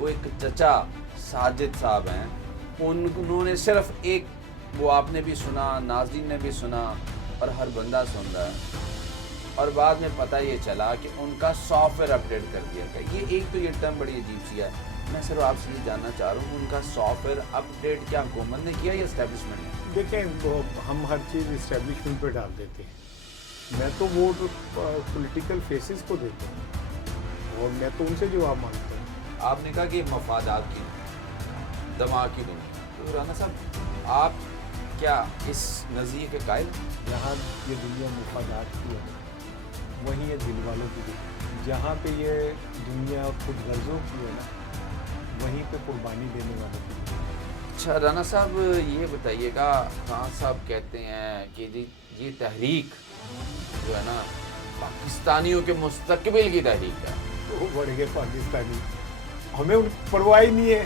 وہ ایک چچا ساجد صاحب ہیں، انہوں نے صرف ایک، وہ آپ نے بھی سنا، ناظرین نے بھی سنا اور ہر بندہ سن رہا ہے، اور بعد میں پتہ یہ چلا کہ ان کا سافٹ ویئر اپڈیٹ کر دیا گیا۔ یہ ایک تو یہ ٹرم بڑی عجیب سی ہے۔ میں صرف آپ سے یہ جاننا چاہ رہا ہوں ان کا سافٹ ویئر اپڈیٹ کیا حکومت نے کیا یا اسٹیبلشمنٹ نے؟ دیکھیں ہم ہر چیز اسٹیبلشمنٹ پہ ڈال دیتے ہیں۔ میں تو ووٹ پولیٹیکل فیسز کو دیتا ہوں اور میں تو ان سے جواب مانگتا ہوں۔ آپ نے کہا کہ مفادات کی دماغ کی دنیا، تو رانا صاحب آپ کیا اس نظریے کے قائل؟ جہاں یہ دنیا مفادات کی ہے وہیں یہ دل والوں کی دنیا، جہاں پہ یہ دنیا خود غرضوں کی ہے نا وہیں پہ قربانی دینے والوں کی دنیا۔ اچھا رانا صاحب یہ بتائیے گا، خان صاحب کہتے ہیں کہ جی یہ تحریک جو ہے نا پاکستانیوں کے مستقبل کی تحریک ہے۔ وہ بڑھ گئے پاکستانی، ہمیں ان پرواہ ہی نہیں ہے،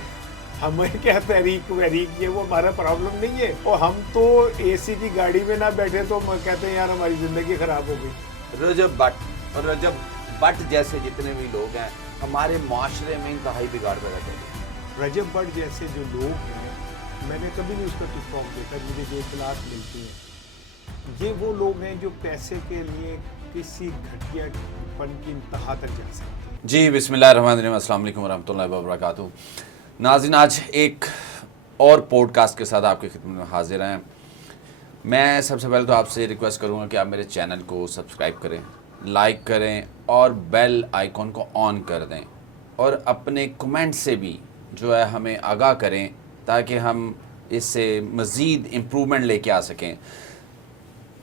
ہمیں کیا تحریک وحریک یہ وہ ہمارا پرابلم نہیں ہے۔ اور ہم تو اے سی کی گاڑی میں نہ بیٹھے تو ہم کہتے ہیں یار ہماری زندگی خراب ہو گئی۔ رجب بٹ اور رجب بٹ جیسے جتنے بھی لوگ ہیں ہمارے معاشرے میں انتہائی بگاڑ پیدا کر دیا۔ رجب بٹ جیسے جو لوگ ہیں، میں نے کبھی نہیں اس کا ٹک ٹاک دیکھا، مجھے جو اطلاعات ملتی ہیں یہ وہ لوگ ہیں جو پیسے کے لیے کسی گھٹیا پن کی انتہا تک جا سکتے ہیں۔ جی بسم اللہ الرحمن الرحیم، السلام علیکم ورحمۃ اللہ وبرکاتہ۔ ناظرین آج ایک اور پوڈ کاسٹ کے ساتھ آپ کی خدمت میں حاضر ہیں۔ میں سب سے پہلے تو آپ سے ریکویسٹ کروں گا کہ آپ میرے چینل کو سبسکرائب کریں، لائک کریں اور بیل آئیکن کو آن کر دیں، اور اپنے کمنٹ سے بھی جو ہے ہمیں آگاہ کریں تاکہ ہم اس سے مزید امپرومنٹ لے کے آ سکیں۔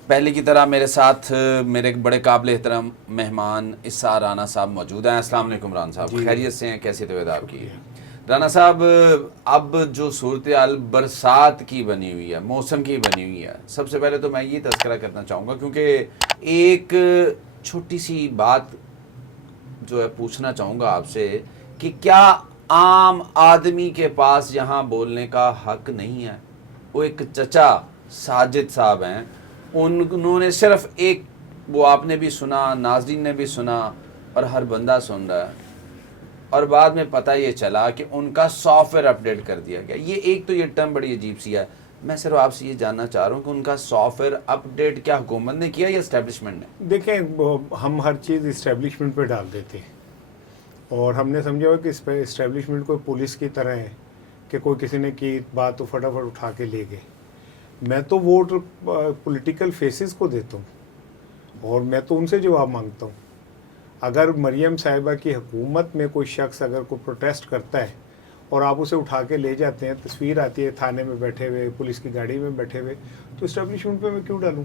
پہلے کی طرح میرے ساتھ میرے ایک بڑے قابل احترام مہمان اسحاق رانا صاحب موجود ہیں۔ السلام علیکم رانا صاحب، خیریت سے ہیں؟ کیسی طبیعت آپ کی؟ رانا صاحب اب جو صورتحال برسات کی بنی ہوئی ہے، موسم کی بنی ہوئی ہے، سب سے پہلے تو میں یہ تذکرہ کرنا چاہوں گا کیونکہ ایک چھوٹی سی بات جو ہے پوچھنا چاہوں گا آپ سے کہ کیا عام آدمی کے پاس یہاں بولنے کا حق نہیں ہے؟ وہ ایک چچا ساجد صاحب ہیں، انہوں نے صرف ایک، وہ آپ نے بھی سنا، ناظرین نے بھی سنا اور ہر بندہ سن رہا ہے، اور بعد میں پتہ یہ چلا کہ ان کا سافٹ ویئر اپڈیٹ کر دیا گیا۔ یہ ایک تو یہ ٹرم بڑی عجیب سی ہے۔ میں صرف آپ سے یہ جاننا چاہ رہا ہوں کہ ان کا سافٹ ویئر اپڈیٹ کیا حکومت نے کیا یا اسٹیبلشمنٹ نے؟ دیکھیں ہم ہر چیز اسٹیبلشمنٹ پہ ڈال دیتے ہیں اور ہم نے سمجھا ہوا کہ اس پہ اسٹیبلشمنٹ کوئی پولیس کی طرح ہے کہ کوئی کسی نے کی بات تو فٹافٹ اٹھا کے لے گئے۔ میں تو ووٹ پولیٹیکل فیسز کو دیتا ہوں اور میں تو ان سے جواب مانگتا ہوں۔ اگر مریم صاحبہ کی حکومت میں کوئی شخص اگر کوئی پروٹیسٹ کرتا ہے اور آپ اسے اٹھا کے لے جاتے ہیں، تصویر آتی ہے تھانے میں بیٹھے ہوئے، پولیس کی گاڑی میں بیٹھے ہوئے، تو اسٹیبلشمنٹ پہ میں کیوں ڈالوں؟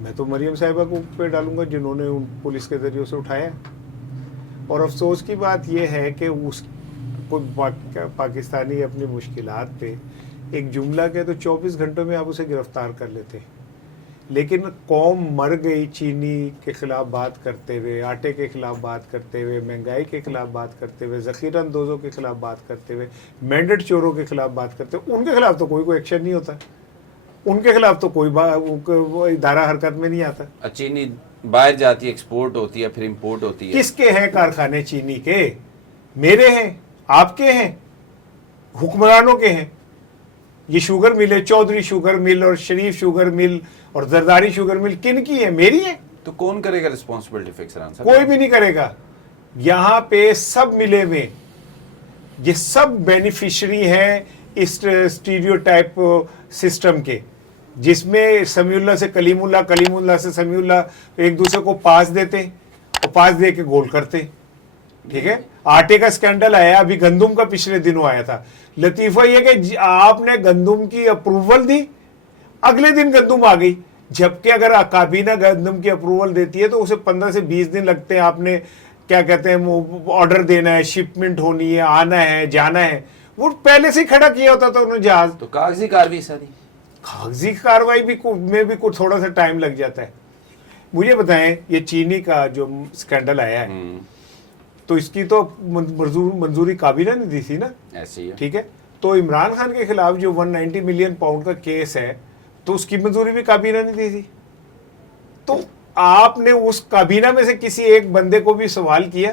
میں تو مریم صاحبہ کو پہ ڈالوں گا جنہوں نے ان پولیس کے ذریعے اسے اٹھایا۔ اور افسوس کی بات یہ ہے کہ اس کوئی پاکستانی اپنی مشکلات پہ ایک جملہ کہ تو 24 گھنٹوں میں آپ اسے گرفتار کر لیتے، لیکن قوم مر گئی چینی کے خلاف بات کرتے ہوئے، آٹے کے خلاف بات کرتے ہوئے، مہنگائی کے خلاف بات کرتے ہوئے، ذخیرہ اندوزوں کے خلاف بات کرتے ہوئے، مینڈیٹ چوروں کے خلاف بات کرتے ہوئے، ان کے خلاف تو کوئی ایکشن نہیں ہوتا، ان کے خلاف تو کوئی ادارہ حرکت میں نہیں آتا۔ چینی باہر جاتی ہے، ایکسپورٹ ہوتی ہے، پھر امپورٹ ہوتی ہے۔ کس کے ہیں کارخانے چینی کے؟ میرے ہیں، آپ کے ہیں، حکمرانوں کے ہیں۔ یہ شوگر مل ہے، چودھری شوگر مل اور شریف شوگر مل اور زرداری شوگر مل کن کی ہے؟ میری ہے۔ تو کون کرے گا رسپانسبلٹی فکس ران صاحب؟ کوئی بھی نہیں کرے گا۔ یہاں پہ سب ملے ہوئے، یہ سب بینیفیشری ہیں اس اسٹیریوٹائپ سسٹم کے، جس میں سمیع اللہ سے کلیم اللہ، کلیم اللہ سے سمیع اللہ ایک دوسرے کو پاس دیتے اور پاس دے کے گول کرتے۔ ٹھیک ہے، آٹے کا سکینڈل آیا، ابھی گندم کا پچھلے دنوں آیا تھا۔ لطیفہ یہ کہ آپ نے گندم کی اپروول دی، اگلے دن گندم آ گئی، جبکہ اگر کابینہ گندم کی اپروول دیتی ہے تو اسے 15 سے 20 دن لگتے ہیں۔ آپ نے کیا کہتے ہیں آرڈر دینا ہے، شپمنٹ ہونی ہے، آنا ہے، جانا ہے، وہ پہلے سے ہی کھڑا کیا ہوتا تھا انہوں نے جہاز۔ تو کاغذی کارروائی ساری، کاغذی کاروائی میں بھی کچھ تھوڑا سا ٹائم لگ جاتا ہے۔ مجھے بتائیں یہ چینی کا جو سکینڈل آیا ہے تو اس کی تو منظوری کابینہ نے دی تھی نا، ایسے ہی ہے۔ ٹھیک ہے، تو عمران خان کے خلاف جو 190 ملین پاؤنڈ کا کیس ہے تو اس کی منظوری بھی کابینہ نے دی تھی۔ تو آپ نے اس کابینہ میں سے کسی ایک بندے کو بھی سوال کیا؟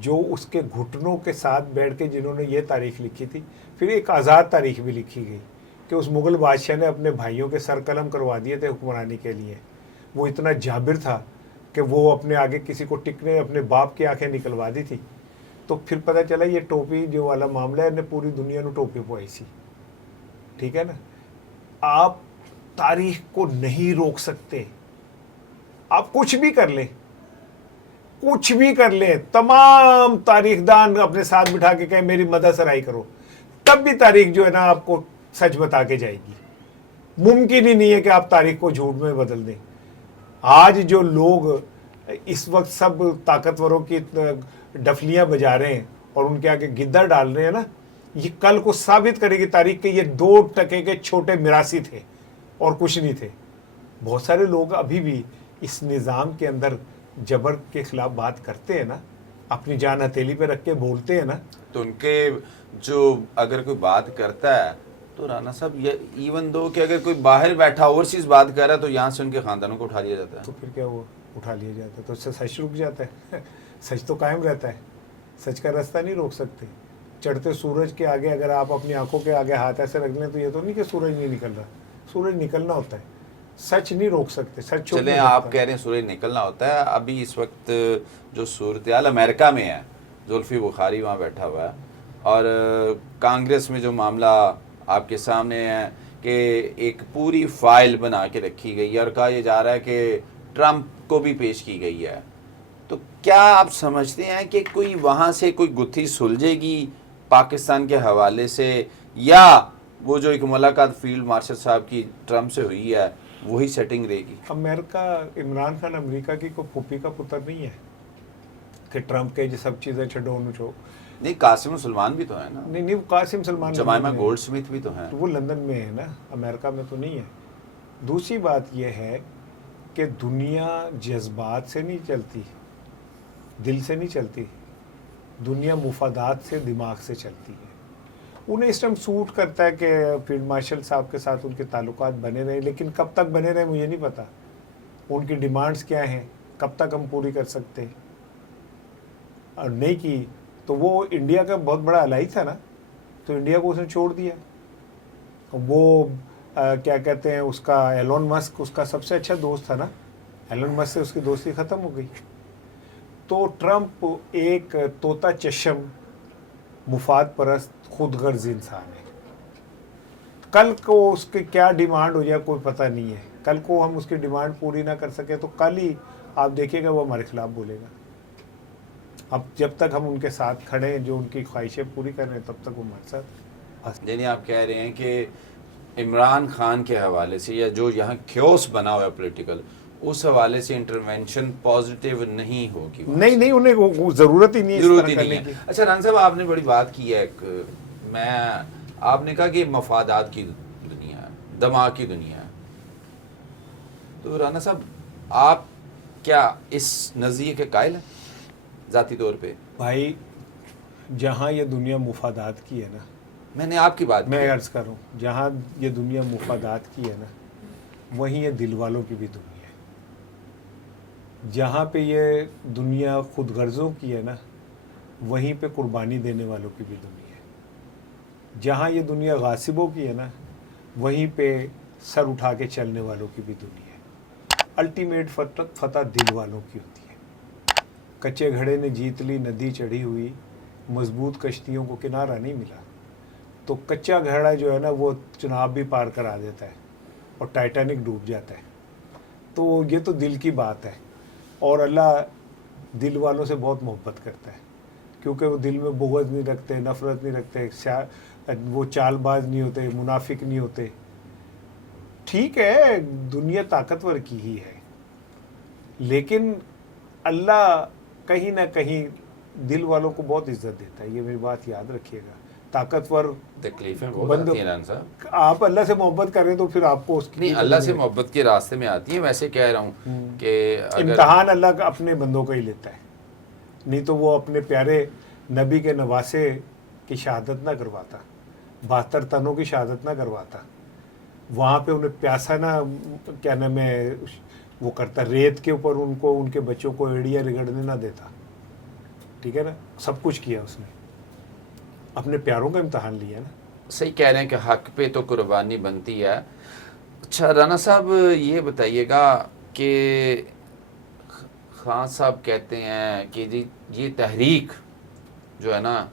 جو اس کے گھٹنوں کے ساتھ بیٹھ کے جنہوں نے یہ تاریخ لکھی تھی، پھر ایک آزاد تاریخ بھی لکھی گئی کہ اس مغل بادشاہ نے اپنے بھائیوں کے سر قلم کروا دیے تھے حکمرانی کے لیے. وہ اتنا جابر تھا کہ وہ اپنے آگے کسی کو ٹکنے اپنے باپ کی آنکھیں نکلوا دی تھی. تو پھر پتہ چلا یہ ٹوپی جو والا معاملہ ہے نے پوری دنیا نو ٹوپی پوائی سی. ٹھیک ہے نا. آپ تاریخ کو نہیں روک سکتے. آپ کچھ بھی کر لیں، کچھ بھی کر لیں، تمام تاریخ دان اپنے ساتھ بٹھا کے کہیں میری مدد سرائی کرو، تب بھی تاریخ جو ہے نا آپ کو سچ بتا کے جائے گی. ممکن ہی نہیں ہے کہ آپ تاریخ کو جھوٹ میں بدل دیں. آج جو لوگ اس وقت سب طاقتوروں کی ڈفلیاں بجا رہے ہیں اور ان کے آگے گدڑ ڈال رہے ہیں نا، یہ کل کو ثابت کرے گی تاریخ کہ یہ 2% کے چھوٹے میراثی تھے اور کچھ نہیں تھے. بہت سارے لوگ ابھی بھی اس نظام کے اندر جبر کے خلاف بات کرتے ہیں نا، اپنی جان ہتھیلی پہ رکھ کے بولتے ہیں نا. تو ان کے جو اگر کوئی بات کرتا ہے تو رانا صاحب یہ ایون دو کہ اگر کوئی باہر بیٹھا اوورسیز بات کر رہا ہے تو یہاں سے ان کے خاندانوں کو اٹھا لیا جاتا ہے. تو پھر کیا وہ اٹھا لیا جاتا ہے تو اس سے سچ رک جاتا ہے. سچ تو قائم رہتا ہے. سچ کا راستہ نہیں روک سکتے. چڑھتے سورج کے آگے اگر آپ اپنی آنکھوں کے آگے ہاتھ ایسے رکھ لیں تو یہ تو نہیں کہ سورج نہیں نکل رہا. سورج نکلنا ہوتا ہے. سچ نہیں روک سکتے. سچ چلیں آپ کہہ رہے ہیں سورج نکلنا ہوتا ہے. ابھی اس وقت جو صورتحال امریکہ میں ہے، زلفی بخاری وہاں بیٹھا ہوا ہے اور کانگریس میں جو معاملہ آپ کے سامنے ہے کہ ایک پوری فائل بنا کے رکھی گئی ہے اور کہا یہ جا رہا ہے کہ ٹرمپ کو بھی پیش کی گئی ہے. تو کیا آپ سمجھتے ہیں کہ کوئی وہاں سے کوئی گتھی سلجھے گی پاکستان کے حوالے سے، یا وہ جو ایک ملاقات فیلڈ مارشل صاحب کی ٹرمپ سے ہوئی ہے وہی سیٹنگ رہے گی؟ امریکہ، عمران خان امریکہ کی کوئی پھوپھی کا پتر نہیں ہے کہ ٹرمپ کے جو سب چیزیں چھڈو چھو. نہیں، قاسم سلمان بھی تو ہے نا. نہیں Qasim Salman Jemima gold Smith بھی تو ہیں. وہ لندن میں ہے نا، امریکہ میں تو نہیں ہے. دوسری بات یہ ہے کہ دنیا جذبات سے نہیں چلتی، دل سے نہیں چلتی. دنیا مفادات سے، دماغ سے چلتی ہے. انہیں اس ٹائم سوٹ کرتا ہے کہ فیلڈ مارشل صاحب کے ساتھ ان کے تعلقات بنے رہے، لیکن کب تک بنے رہے مجھے نہیں پتا. ان کی ڈیمانڈز کیا ہیں، کب تک ہم پوری کر سکتے. اور نہیں کی تو وہ انڈیا کا بہت بڑا الائی تھا نا، تو انڈیا کو اس نے چھوڑ دیا. وہ کیا کہتے ہیں اس کا ایلون مسک اس کا سب سے اچھا دوست تھا نا، ایلون مسک سے اس کی دوستی ختم ہو گئی. تو ٹرمپ ایک طوطا چشم مفاد پرست خود غرض انسان ہے. کل کو اس کی کیا ڈیمانڈ ہو جائے کوئی پتہ نہیں ہے. کل کو ہم اس کی ڈیمانڈ پوری نہ کر سکے تو کل ہی آپ دیکھیے گا وہ ہمارے خلاف بولے گا. اب جب تک ہم ان کے ساتھ کھڑے ہیں، جو ان کی خواہشیں پوری کر رہے ہیں، تب تک وہ ہمارے ساتھ. یعنی آپ کہہ رہے ہیں کہ عمران خان کے حوالے سے یا جو یہاں کیوس بنا ہوا ہے پولیٹیکل، اس حوالے سے انٹرونشن پازیٹیو نہیں ہوگی. نہیں انہیں وہ ضرورت ہی نہیں ہے. ضرورت ہی نہیں ہے. اچھا ران صاحب، آپ نے بڑی بات کی ہے ایک، آپ نے کہا کہ مفادات کی دنیا ہے، دماغ کی دنیا ہے. تو رانا صاحب آپ کیا اس نظریے کے قائل ہیں ذاتی طور پہ؟ بھائی جہاں یہ دنیا مفادات کی ہے نا، میں نے آپ کی بات میں عرض کروں، جہاں یہ دنیا مفادات کی ہے نا، وہیں یہ دل والوں کی بھی دنیا ہے. جہاں پہ یہ دنیا خود غرضوں کی ہے نا، وہیں پہ قربانی دینے والوں کی بھی دنیا ہے. جہاں یہ دنیا غاصبوں کی ہے نا، وہیں پہ سر اٹھا کے چلنے والوں کی بھی دنیا ہے. الٹیمیٹ فتح دل والوں کی ہوتی ہے. کچے گھڑے نے جیت لی ندی چڑھی ہوئی، مضبوط کشتیوں کو کنارہ نہیں ملا. تو کچا گھڑا جو ہے نا وہ چناب بھی پار کرا دیتا ہے اور ٹائٹینک ڈوب جاتا ہے. تو یہ تو دل کی بات ہے. اور اللہ دل والوں سے بہت محبت کرتا ہے، کیونکہ وہ دل میں بغض نہیں رکھتے، نفرت نہیں رکھتے، وہ چال باز نہیں ہوتے، منافق نہیں ہوتے. ٹھیک ہے دنیا طاقتور کی ہی ہے، لیکن اللہ کہیں نہ کہیں دل والوں کو بہت عزت دیتا ہے. یہ میری بات یاد رکھیے گا. طاقتور تکلیفیں بہت آتی ہیں ران صاحب. آپ اللہ سے محبت کریں تو پھر آپ کو اس کی نہیں، اللہ سے محبت کے راستے میں آتی ہیں. ویسے کہہ رہا ہوں کہ امتحان اللہ کا اپنے بندوں کا ہی لیتا ہے. نہیں تو وہ اپنے پیارے نبی کے نواسے کی شہادت نہ کرواتا، 72 تنوں کی شہادت نہ کرواتا. وہاں پہ انہیں پیاسا نہ کیا نام ہے وہ کرتا، ریت کے اوپر ان کو ان کے بچوں کو ایڑیاں رگڑنے نہ دیتا. ٹھیک ہے نا, سب کچھ کیا اس نے, اپنے پیاروں کا امتحان لیا نا. صحیح کہہ رہے ہیں کہ حق پہ تو قربانی بنتی ہے. اچھا رانا صاحب یہ بتائیے گا کہ خان صاحب کہتے ہیں کہ جی یہ تحریک جو ہے نا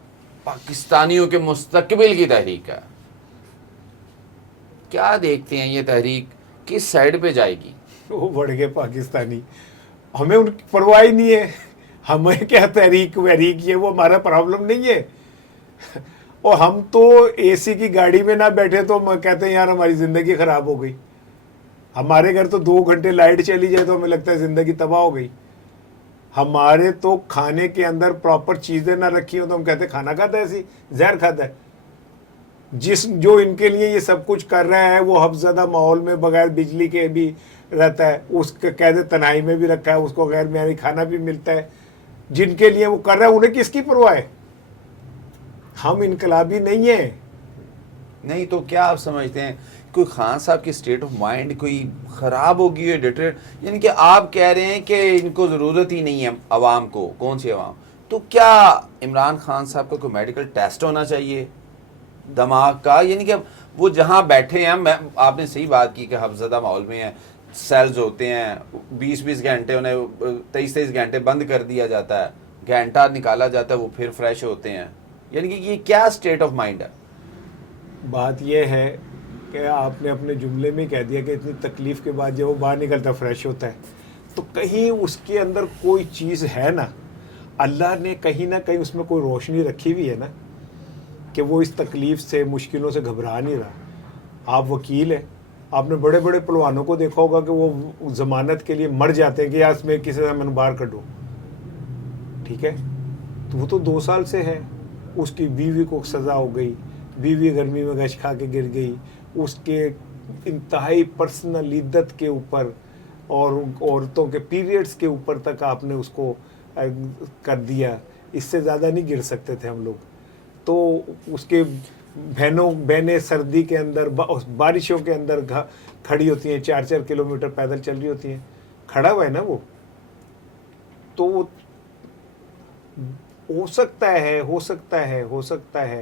پاکستانیوں کے مستقبل کی تحریک ہے, کیا دیکھتے ہیں یہ تحریک کس سائڈ پہ جائے گی؟ وہ بڑھ گئے پاکستانی, ہمیں ان کی پرواہ ہی نہیں ہے, ہمیں کیا تحریک وحریک, یہ وہ ہمارا پرابلم نہیں ہے. اور ہم تو اے سی کی گاڑی میں نہ بیٹھے تو ہم کہتے ہیں یار ہماری زندگی خراب ہو گئی. ہمارے گھر تو 2 گھنٹے لائٹ چلی جائے تو ہمیں لگتا ہے زندگی تباہ ہو گئی. ہمارے تو کھانے کے اندر پراپر چیزیں نہ رکھی ہوں تو ہم کہتے ہیں کھانا کھاتا ہے, ایسی زہر کھاتا ہے. جو ان کے لیے یہ سب کچھ کر رہا ہے وہ حفظدہ ماحول میں بغیر بجلی کے بھی رہتا ہے, اس کے قید تنہائی میں بھی رکھا ہے, اس کو غیر معیاری کھانا بھی ملتا ہے. جن کے لیے وہ کر رہا ہے انہیں کس کی پرواہ ہے؟ ہم انقلابی نہیں ہیں. نہیں تو کیا آپ سمجھتے ہیں کوئی خان صاحب کی اسٹیٹ آف مائنڈ کوئی خراب ہوگی ہے ڈیٹریٹ, یعنی کہ آپ کہہ رہے ہیں کہ ان کو ضرورت ہی نہیں ہے عوام کو, کون سی عوام, تو کیا عمران خان صاحب کا کوئی میڈیکل ٹیسٹ ہونا چاہیے دماغ کا, یعنی کہ وہ جہاں بیٹھے ہیں, آپ نے صحیح بات کی کہ حفظدہ ماحول میں ہیں, سیلز ہوتے ہیں 20 گھنٹے, انہیں 23 گھنٹے بند کر دیا جاتا ہے, گھنٹہ نکالا جاتا ہے, وہ پھر فریش ہوتے ہیں, یعنی کہ یہ کیا اسٹیٹ آف مائنڈ ہے؟ بات یہ ہے کہ آپ نے اپنے جملے میں کہہ دیا کہ اتنی تکلیف کے بعد جب وہ باہر نکلتا فریش ہوتا ہے, تو کہیں اس کے اندر کوئی چیز ہے نا, اللہ نے کہیں نہ کہیں اس میں کوئی روشنی رکھی ہوئی ہے نا, کہ وہ اس تکلیف سے مشکلوں سے گھبرا نہیں رہا. آپ وکیل ہیں, آپ نے بڑے بڑے پہلوانوں کو دیکھا ہوگا کہ وہ ضمانت کے لیے مر جاتے ہیں کہ یار اس میں کسی سے میں باہر کڈوں, ٹھیک ہے, تو وہ تو 2 سال سے ہے. اس کی بیوی کو سزا ہو گئی, بیوی گرمی میں گش کھا کے گر گئی, اس کے انتہائی پرسنل عدت کے اوپر اور عورتوں کے پیریڈز کے اوپر تک آپ نے اس کو کر دیا. اس سے زیادہ نہیں گر سکتے تھے ہم لوگ. تو اس کے بہنیں سردی کے اندر بارشوں کے اندر کھڑی ہوتی ہیں, 4 کلومیٹر پیدل چل رہی ہوتی ہیں, کھڑا ہوا ہے نا وہ. تو ہو سکتا ہے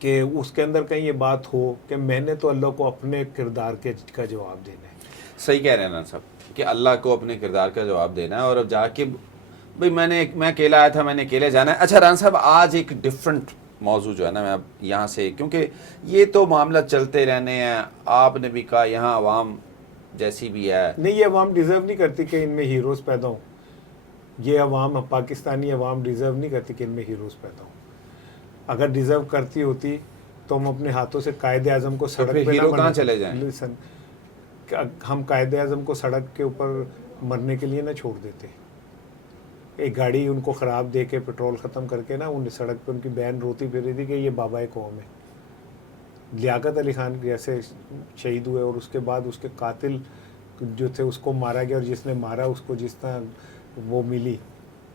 کہ اس کے اندر کہیں یہ بات ہو کہ میں نے تو اللہ کو اپنے کردار کا جواب دینا ہے. صحیح کہہ رہے ہیں نا صاحب کہ اللہ کو اپنے کردار کا جواب دینا ہے, اور اب جا کے بھئی میں اکیلا آیا تھا, میں نے اکیلے جانا ہے. اچھا رانا صاحب آج ایک ڈفرنٹ موضوع جو ہے نا, میں اب یہاں سے, کیونکہ یہ تو معاملہ چلتے رہنے ہیں, آپ نے بھی کہا یہاں عوام جیسی بھی ہے, نہیں یہ عوام ڈیزرو نہیں کرتی کہ ان میں ہیروز پیدا ہوں. یہ عوام, پاکستانی عوام ڈیزرو نہیں کرتی کہ ان میں ہیروز پیدا ہوں. اگر ڈیزرو کرتی ہوتی تو ہم اپنے ہاتھوں سے قائد اعظم کو سڑک پہ ہیرو کہاں چلے جائیں؟ ہم قائد اعظم کو سڑک کے اوپر مرنے کے لیے نہ چھوڑ دیتے. ایک گاڑی ان کو خراب دے کے پٹرول ختم کر کے نا, ان سڑک پہ ان کی بہن روتی پھر رہی تھی کہ یہ بابا قوم ہے. لیاقت علی خان جیسے شہید ہوئے, اور اس کے بعد اس کے قاتل جو تھے اس کو مارا گیا, اور جس نے مارا اس کو جس طرح وہ ملی,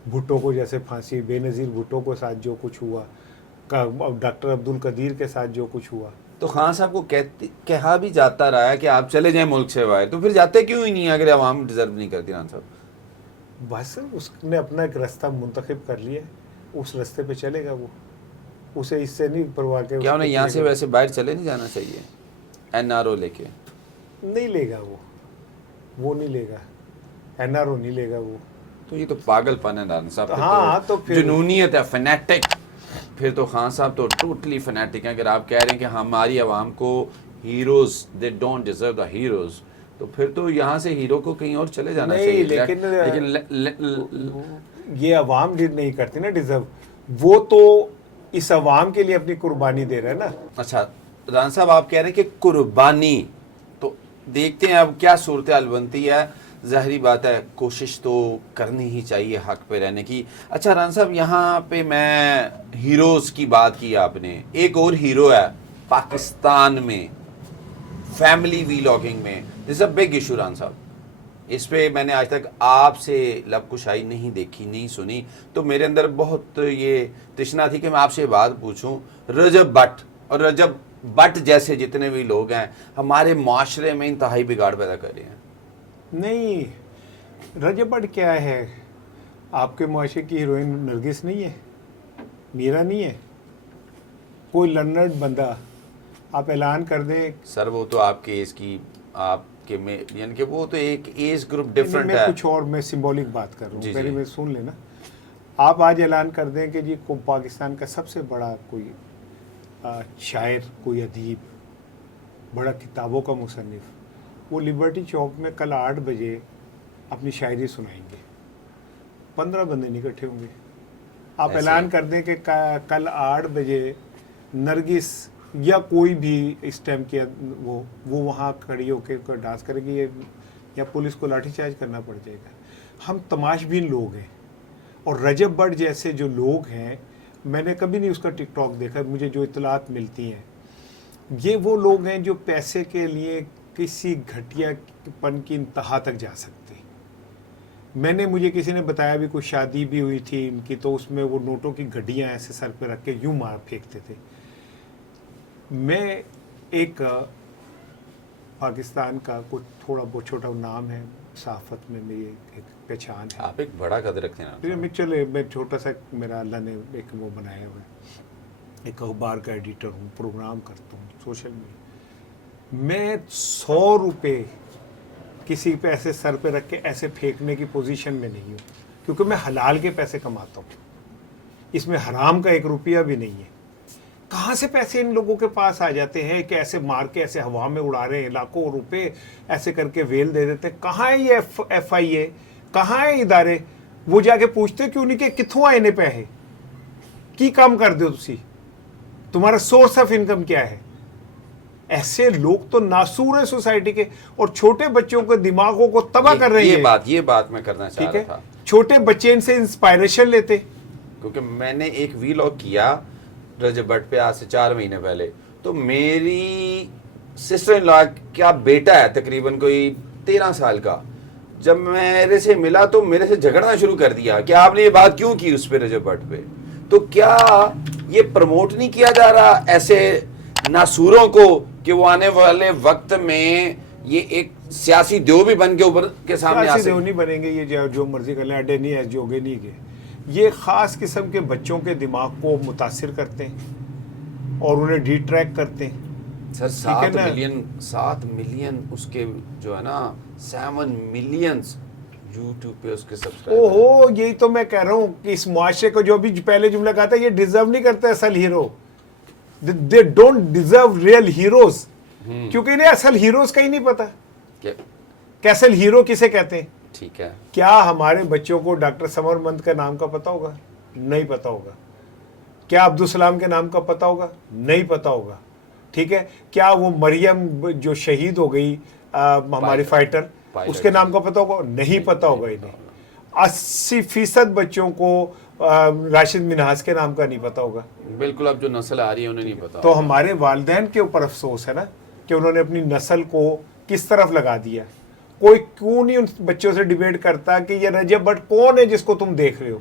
بھٹو کو جیسے پھانسی, بے نظیر بھٹو کے ساتھ جو کچھ ہوا, ڈاکٹر عبد القدیر کے ساتھ جو کچھ ہوا. تو خان صاحب کو کہا بھی جاتا رہا ہے کہ آپ چلے جائیں ملک سے باہر, تو پھر جاتے کیوں ہی نہیں اگر عوام ڈیزرو نہیں کرتی؟ خان صاحب بس اس نے اپنا ایک راستہ منتخب کر لیا, اس راستے پہ چلے گا وہ, اسے اس سے نہیں پرواہ کہ کیا انہیں یہاں سے ویسے باہر چلے نہیں جانا چاہیے NRO لے کے؟ نہیں لے گا وہ نہیں لے گا, NRO نہیں لے گا وہ. تو یہ تو پاگل پن ہے رانا صاحب, ہاں تو جنونیت ہے, فنیٹک. پھر تو خان صاحب تو ٹوٹلی فنیٹک ہیں. اگر آپ کہہ رہے ہیں کہ ہماری عوام کو heroes, they don't deserve the heroes, تو پھر تو یہاں سے ہیرو کو کہیں اور چلے جانا چاہیے. لیکن یہ عوام نہیں کرتی نا ڈیزرو, وہ تو اس عوام کے لیے اپنی قربانی دے رہے ہیں نا. اچھا رانا صاحب آپ کہہ رہے ہیں کہ قربانی, تو دیکھتے ہیں اب کیا صورتحال بنتی ہے. ظاہری بات ہے کوشش تو کرنی ہی چاہیے حق پہ رہنے کی. اچھا رانا صاحب یہاں پہ میں ہیروز کی بات کی آپ نے, ایک اور ہیرو ہے پاکستان میں فیملی ویلاگنگ میں, دس اے بگ ایشو رانا صاحب. اس پہ میں نے آج تک آپ سے لب کشائی نہیں دیکھی, نہیں سنی, تو میرے اندر بہت یہ تشنا تھی کہ میں آپ سے بات پوچھوں. رجب بٹ اور رجب بٹ جیسے جتنے بھی لوگ ہیں ہمارے معاشرے میں انتہائی بگاڑ پیدا کر رہے ہیں. نہیں رجب بٹ کیا ہے, آپ کے معاشرے کی ہیروئن نرگس نہیں ہے, میرا نہیں ہے, کوئی لرنڈ بندہ آپ اعلان کر دیں. سر وہ تو آپ کے ایج کی, آپ کے میں یعنی کہ وہ تو ایک ایج گروپ ڈیفرنٹ ہے. میں کچھ اور میں سمبولک بات کر رہا ہوں, پہلے میں سن لینا. آپ آج اعلان کر دیں کہ جی پاکستان کا سب سے بڑا کوئی شاعر, کوئی ادیب, بڑا کتابوں کا مصنف, وہ لبرٹی چوک میں کل 8 بجے اپنی شاعری سنائیں گے, 15 بندے نہیں اکٹھے ہوں گے. آپ اعلان کر دیں کہ کل 8 بجے نرگس یا کوئی بھی اس ٹائم کے وہ وہاں کھڑی ہو کے ڈانس کرے گی, یا پولیس کو لاٹھی چارج کرنا پڑ جائے گا. ہم تماش بین لوگ ہیں, اور رجب بٹ جیسے جو لوگ ہیں, میں نے کبھی نہیں اس کا ٹک ٹاک دیکھا, مجھے جو اطلاعات ملتی ہیں, یہ وہ لوگ ہیں جو پیسے کے لیے کسی گھٹیا پن کی انتہا تک جا سکتے. مجھے کسی نے بتایا بھی کوئی شادی بھی ہوئی تھی ان کی, تو اس میں وہ نوٹوں کی گڈیاں ایسے سر پہ رکھ کے یوں مار پھینکتے تھے. میں ایک پاکستان کا کچھ تھوڑا بہت چھوٹا نام ہے, صحافت میں میری ایک پہچان ہے. آپ ایک بڑا قدر رکھتے ہیں. میں چھوٹا سا, میرا اللہ نے ایک وہ بنایا ہوا ہے, ایک اخبار کا ایڈیٹر ہوں, پروگرام کرتا ہوں سوشل میڈیا. میں 100 روپے کسی پہ ایسے سر پہ رکھ کے ایسے پھینکنے کی پوزیشن میں نہیں ہوں, کیونکہ میں حلال کے پیسے کماتا ہوں, اس میں حرام کا 1 روپیہ بھی نہیں ہے. کہاں سے پیسے ان لوگوں کے پاس آ جاتے ہیں کہ ایسے مار کے ایسے ہوا میں اڑا رہے ہیں, لاکھوں روپے ایسے کر کے ویل دے دیتے ہیں. کہاں ہے یہ ایف آئی اے, کہاں ہے ادارے؟ وہ جا کے پوچھتے کیوں نہیں کہ کتوں آئے نے پیسے, کی کام کر دو تسی, تمہارا سورس آف انکم کیا ہے؟ ایسے لوگ تو ناسور ہیں سوسائٹی کے, اور چھوٹے بچوں کے دماغوں کو تباہ کر رہے ہیں. یہ بات میں کرنا چاہ رہا تھا. چھوٹے بچے ان سے انسپائریشن لیتے. کیونکہ میں نے ایک ویلاگ کیا رجب بٹ پہ آج سے 4 مہینے پہلے, تو میری سسٹر ان لا کا بیٹا ہے تقریباً کوئی 13 سال کا, جب میرے سے ملا تو میرے سے جھگڑنا شروع کر دیا کہ آپ نے یہ بات کیوں کی اس پہ رجب بٹ پہ. تو کیا یہ پروموٹ نہیں کیا جا رہا ایسے ناسوروں کو کہ وہ آنے والے وقت میں یہ ایک سیاسی دیو بھی بن کے اوپر کے سامنے آ سکے؟ سیاسی دیو نہیں بنیں گے, یہ جو مرضی کر لیں, اڈے نہیں ہے جوگے نہیں گے. یہ خاص قسم کے بچوں کے دماغ کو متاثر کرتے ہیں اور انہیں ڈی ٹریک کرتے ہیں. سر 7 ملین اس کے جو ہے نا 7 ملینز یوٹیوب پہ اس کے سبسکرائبر. اوہو, یہی تو میں کہہ رہا ہوں کہ اس معاشرے کو جو بھی پہلے جملہ کہا تھا, یہ ڈیزرو نہیں کرتے اصل hero. They don't deserve real heroes. کیونکہ انہیں اصل ہیروز کا ہی نہیں پتا کہ اصل ہیرو کسے کہتے ہیں. ٹھیک ہے, کیا ہمارے بچوں کو ڈاکٹر سمر مند کا نام کا پتا ہوگا؟ نہیں پتا ہوگا. کیا عبدالسلام کے نام کا پتا ہوگا؟ نہیں پتا ہوگا. ٹھیک ہے, کیا وہ مریم جو شہید ہو گئی ہماری فائٹر, اس کے نام کا پتا ہوگا؟ نہیں پتا ہوگا انہیں. 80% بچوں کو راشد منہاس کے نام کا نہیں پتا ہوگا. بالکل, اب جو نسل آ رہی ہے انہیں نہیں پتا. تو ہمارے والدین کے اوپر افسوس ہے نا کہ انہوں نے اپنی نسل کو کس طرف لگا دیا. کوئی کیوں نہیں ان بچوں سے ڈیبیٹ کرتا کہ یہ رجب بٹ کون ہے جس کو تم دیکھ رہے ہو,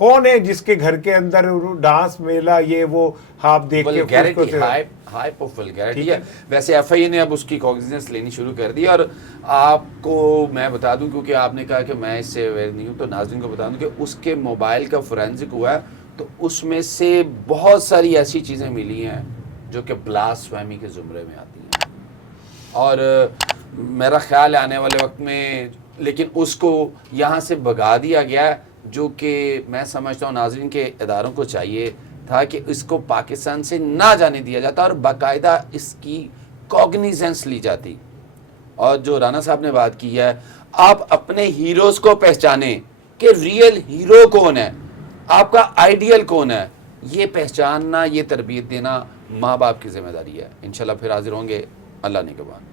کون ہے جس کے گھر کے اندر ڈانس میلہ یہ وہ آپ دیکھ کے ہائپ آف ولگیرٹی ہے. ویسے ایف آئی اے نے اب اس کی کوگنیزنس لینی شروع کر دی, اور آپ کو میں بتا دوں کیونکہ آپ نے کہا کہ میں اس سے اویئر نہیں ہوں, تو ناظرین کو بتا دوں کہ اس کے موبائل کا فورینزک ہوا ہے, تو اس میں سے بہت ساری ایسی چیزیں ملی ہیں جو کہ بلاسفیمی کے زمرے میں آتی ہیں, اور میرا خیال ہے آنے والے وقت میں لیکن اس کو یہاں سے بھگا دیا گیا ہے, جو کہ میں سمجھتا ہوں ناظرین کے اداروں کو چاہیے تھا کہ اس کو پاکستان سے نہ جانے دیا جاتا اور باقاعدہ اس کی کوگنیزنس لی جاتی. اور جو رانا صاحب نے بات کی ہے, آپ اپنے ہیروز کو پہچانیں کہ ریئل ہیرو کون ہے, آپ کا آئیڈیل کون ہے, یہ پہچاننا, یہ تربیت دینا ماں باپ کی ذمہ داری ہے. انشاءاللہ پھر حاضر ہوں گے, اللہ نے کے بعد.